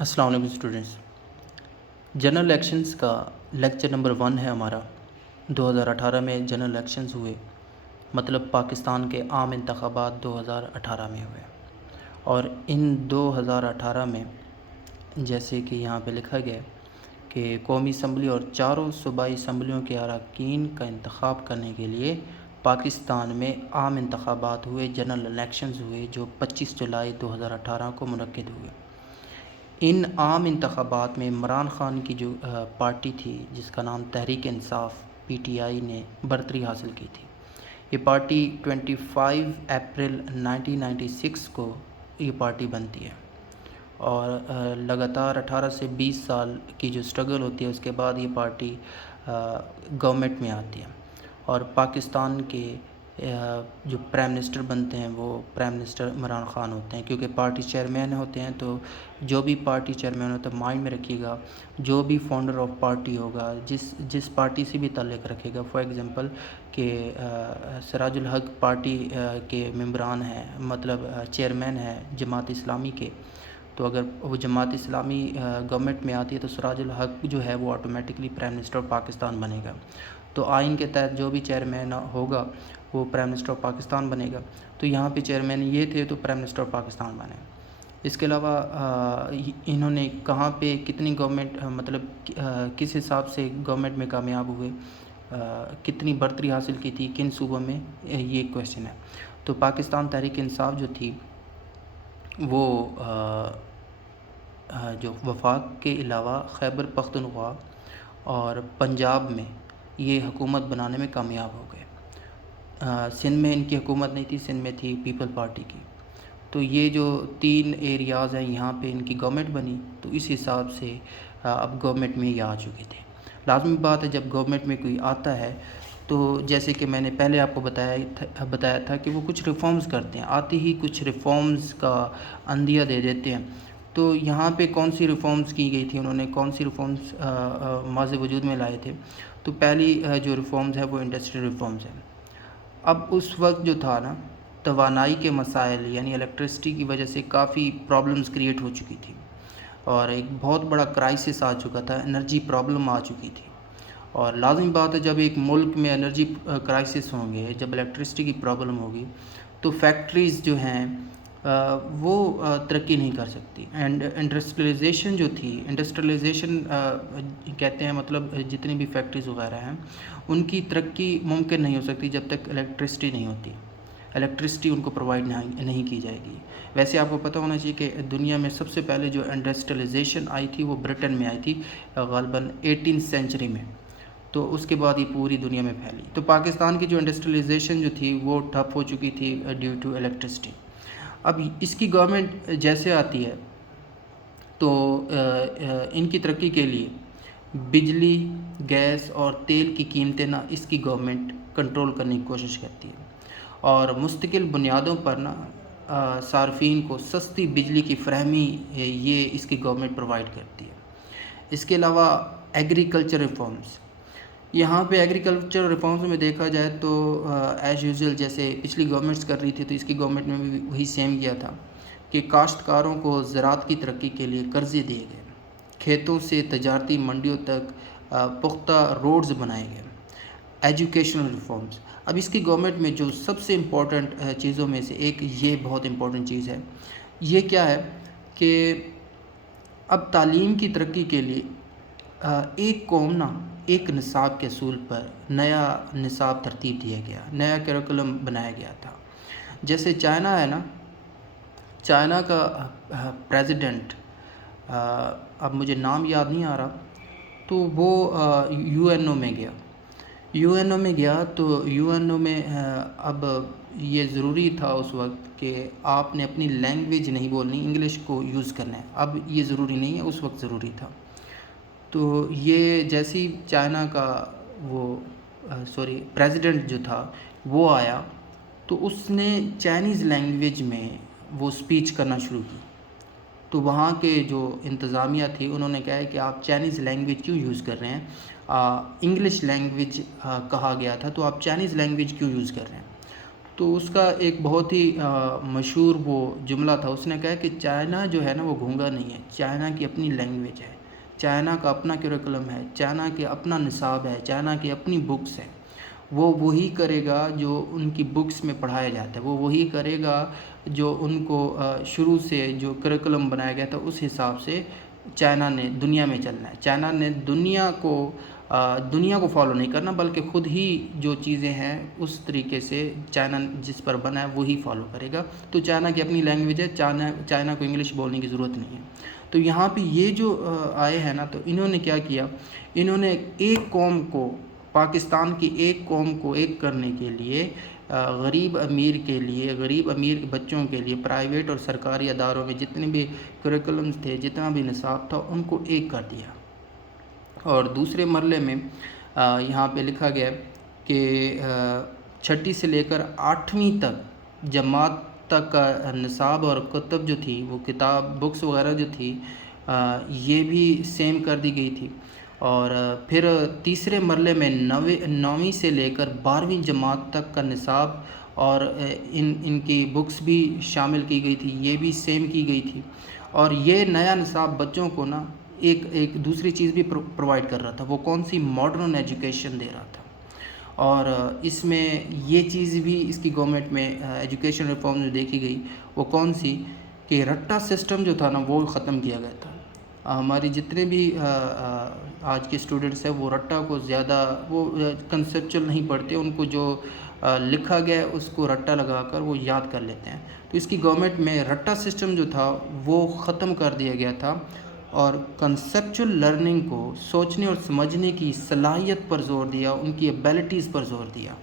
السلام علیکم students, general elections کا لیکچر نمبر 1 ہے ہمارا۔ 2018 میں جنرل الیکشنز ہوئے، مطلب پاکستان کے عام انتخابات 2018 میں ہوئے، اور ان 2018 میں جیسے کہ یہاں پہ لکھا گیا کہ قومی اسمبلی اور چاروں صوبائی اسمبلیوں کے اراکین کا انتخاب کرنے کے لیے پاکستان میں عام انتخابات ہوئے، جنرل الیکشنز ہوئے جو 25 جولائی 2018 کو منعقد ہوئے۔ ان عام انتخابات میں عمران خان کی جو پارٹی تھی جس کا نام تحریک انصاف PTI نے برتری حاصل کی تھی۔ یہ پارٹی 25 اپریل 1996 کو یہ پارٹی بنتی ہے، اور لگاتار 18 سے 20 سال کی جو سٹرگل ہوتی ہے اس کے بعد یہ پارٹی گورنمنٹ میں آتی ہے، اور پاکستان کے جو پرائم منسٹر بنتے ہیں وہ پرائم منسٹر عمران خان ہوتے ہیں، کیونکہ پارٹی چیئرمین ہوتے ہیں۔ تو جو بھی پارٹی چیئرمین ہوتا ہے، مائنڈ میں رکھیے گا، جو بھی فاؤنڈر آف پارٹی ہوگا، جس پارٹی سے بھی تعلق رکھے گا، فار ایگزامپل کہ سراج الحق پارٹی کے ممبران ہیں، مطلب چیئرمین ہے جماعت اسلامی کے، تو اگر وہ جماعت اسلامی گورنمنٹ میں آتی ہے تو سراج الحق جو ہے وہ automatically prime minister of Pakistan بنے گا۔ تو آئین کے تحت جو بھی چیئرمین ہوگا وہ پرائم منسٹر آف پاکستان بنے گا۔ تو یہاں پہ چیئرمین یہ تھے تو پرائم منسٹر آف پاکستان بنے۔ اس کے علاوہ انہوں نے کہاں پہ کتنی گورنمنٹ، مطلب کس حساب سے گورنمنٹ میں کامیاب ہوئے، کتنی برتری حاصل کی تھی، کن صوبوں میں، یہ کویشچن ہے۔ تو پاکستان تحریک انصاف جو تھی وہ جو وفاق کے علاوہ خیبر پختونخوا اور پنجاب میں یہ حکومت بنانے میں کامیاب ہو گئے۔ سندھ میں ان کی حکومت نہیں تھی، سندھ میں تھی پیپل پارٹی کی۔ تو یہ جو 3 ایریاز ہیں یہاں پہ ان کی گورنمنٹ بنی، تو اس حساب سے اب گورنمنٹ میں یہ آ چکے تھے۔ لازمی بات ہے جب گورنمنٹ میں کوئی آتا ہے تو جیسے کہ میں نے پہلے آپ کو بتایا تھا کہ وہ کچھ ریفارمز کرتے ہیں، آتے ہی کچھ ریفارمز کا عندیہ دے دیتے ہیں۔ تو یہاں پہ کون سی ریفارمز کی گئی تھی، انہوں نے کون سی ریفارمز ماضی وجود میں لائے تھے؟ تو پہلی جو ریفارمز ہے وہ انڈسٹریل ریفارمز ہیں۔ اب اس وقت جو تھا نا، توانائی کے مسائل یعنی الیکٹرسٹی کی وجہ سے کافی پرابلمز کریٹ ہو چکی تھی، اور ایک بہت بڑا کرائسس آ چکا تھا، انرجی پرابلم آ چکی تھی۔ اور لازمی بات ہے جب ایک ملک میں انرجی کرائسس ہوں گے، جب الیکٹرسٹی کی پرابلم ہوگی تو فیکٹریز جو ہیں وہ ترقی نہیں کر سکتی۔ اینڈ انڈسٹریلائزیشن جو تھی، انڈسٹریلائزیشن کہتے ہیں مطلب جتنی بھی فیکٹریز وغیرہ ہیں ان کی ترقی ممکن نہیں ہو سکتی جب تک الیکٹرسٹی نہیں ہوتی، الیکٹرسٹی ان کو پرووائڈ نہیں کی جائے گی۔ ویسے آپ کو پتہ ہونا چاہیے کہ دنیا میں سب سے پہلے جو انڈسٹریلائزیشن آئی تھی وہ برٹن میں آئی تھی، غالباً 18 سینچری میں، تو اس کے بعد یہ پوری دنیا میں پھیلی۔ تو پاکستان کی جو انڈسٹریلائزیشن جو تھی وہ ٹھپ ہو چکی تھی ڈیو ٹو الیکٹرسٹی۔ اب اس کی گورنمنٹ جیسے آتی ہے تو ان کی ترقی کے لیے بجلی، گیس اور تیل کی قیمتیں اس کی گورنمنٹ کنٹرول کرنے کی کوشش کرتی ہے، اور مستقل بنیادوں پر صارفین کو سستی بجلی کی فراہمی یہ اس کی گورنمنٹ پرووائڈ کرتی ہے۔ اس کے علاوہ ایگریکلچر ریفارمز، یہاں پہ ایگریکلچر ریفارمز میں دیکھا جائے تو ایز یوزول جیسے پچھلی گورنمنٹس کر رہی تھی تو اس کی گورنمنٹ میں بھی وہی سیم کیا تھا کہ کاشتکاروں کو زراعت کی ترقی کے لیے قرضے دیے گئے، کھیتوں سے تجارتی منڈیوں تک پختہ روڈز بنائے گئے۔ ایجوکیشنل ریفارمز، اب اس کی گورنمنٹ میں جو سب سے امپورٹنٹ چیزوں میں سے ایک یہ بہت امپورٹنٹ چیز ہے، یہ کیا ہے کہ اب تعلیم کی ترقی کے لیے ایک قوم ایک نصاب کے اصول پر نیا نصاب ترتیب دیا گیا، نیا کریکولم بنایا گیا تھا۔ جیسے چائنا ہے نا، چائنا کا پریزیڈنٹ، اب مجھے نام یاد نہیں آ رہا، تو وہ UN میں گیا، UN میں گیا تو UN میں اب یہ ضروری تھا اس وقت کہ آپ نے اپنی لینگویج نہیں بولنی، انگلش کو یوز کرنا ہے۔ اب یہ ضروری نہیں ہے، اس وقت ضروری تھا۔ تو یہ جیسی چائنا کا پریزیڈنٹ جو تھا وہ آیا تو اس نے چائنیز لینگویج میں وہ سپیچ کرنا شروع کی۔ تو وہاں کے جو انتظامیہ تھی انہوں نے کہا ہے کہ آپ چائنیز لینگویج کیوں یوز کر رہے ہیں، انگلش لینگویج کہا گیا تھا تو آپ چائنیز لینگویج کیوں یوز کر رہے ہیں؟ تو اس کا ایک بہت ہی مشہور وہ جملہ تھا. اس نے کہا کہ چائنا جو ہے نا وہ گونگا نہیں ہے. چائنا کی اپنی لینگویج ہے, چائنا کا اپنا کریکولم ہے, چائنا کے اپنا نصاب ہے, چائنا کی اپنی بکس ہیں. وہ وہی کرے گا جو ان کی بکس میں پڑھایا جاتا ہے, وہ وہی کرے گا جو ان کو شروع سے جو کریکولم بنایا گیا تھا اس حساب سے چائنا نے دنیا میں چلنا ہے. چائنا نے دنیا کو فالو نہیں کرنا, بلکہ خود ہی جو چیزیں ہیں اس طریقے سے چائنا جس پر بنا ہے وہی فالو کرے گا. تو چائنا کی اپنی لینگویج ہے, چائنا کو انگلش بولنے کی ضرورت نہیں ہے. تو یہاں پہ یہ جو آئے ہیں نا, تو انہوں نے کیا کیا, انہوں نے ایک قوم کو, پاکستان کی ایک قوم کو ایک کرنے کے لیے غریب امیر کے لیے, غریب امیر بچوں کے لیے پرائیویٹ اور سرکاری اداروں میں جتنے بھی کریکولمز تھے, جتنا بھی نصاب تھا, ان کو ایک کر دیا. اور دوسرے مرحلے میں یہاں پہ لکھا گیا کہ 6 سے لے کر 8ویں تک جماعت تک کا نصاب اور کتب جو تھی, وہ بکس وغیرہ جو تھی, یہ بھی سیم کر دی گئی تھی. اور پھر تیسرے مرحلے میں 9ویں سے لے کر 12ویں جماعت تک کا نصاب اور ان کی بکس بھی شامل کی گئی تھی, یہ بھی سیم کی گئی تھی. اور یہ نیا نصاب بچوں کو نا ایک دوسری چیز بھی پرووائڈ کر رہا تھا. وہ کون سی؟ ماڈرن ایجوکیشن دے رہا تھا. اور اس میں یہ چیز بھی اس کی گورنمنٹ میں ایجوکیشن ریفارم جو دیکھی گئی, وہ کون سی کہ رٹا سسٹم جو تھا نا وہ ختم کیا گیا تھا. ہماری جتنے بھی آج کے اسٹوڈنٹس ہیں وہ رٹا کو زیادہ وہ کنسیپچل نہیں پڑھتے, ان کو جو لکھا گیا اس کو رٹا لگا کر وہ یاد کر لیتے ہیں. تو اس کی گورنمنٹ میں رٹا سسٹم جو تھا وہ ختم کر دیا گیا تھا, اور کنسیپچل لرننگ کو, سوچنے اور سمجھنے کی صلاحیت پر زور دیا, ان کی ایبیلٹیز پر زور دیا.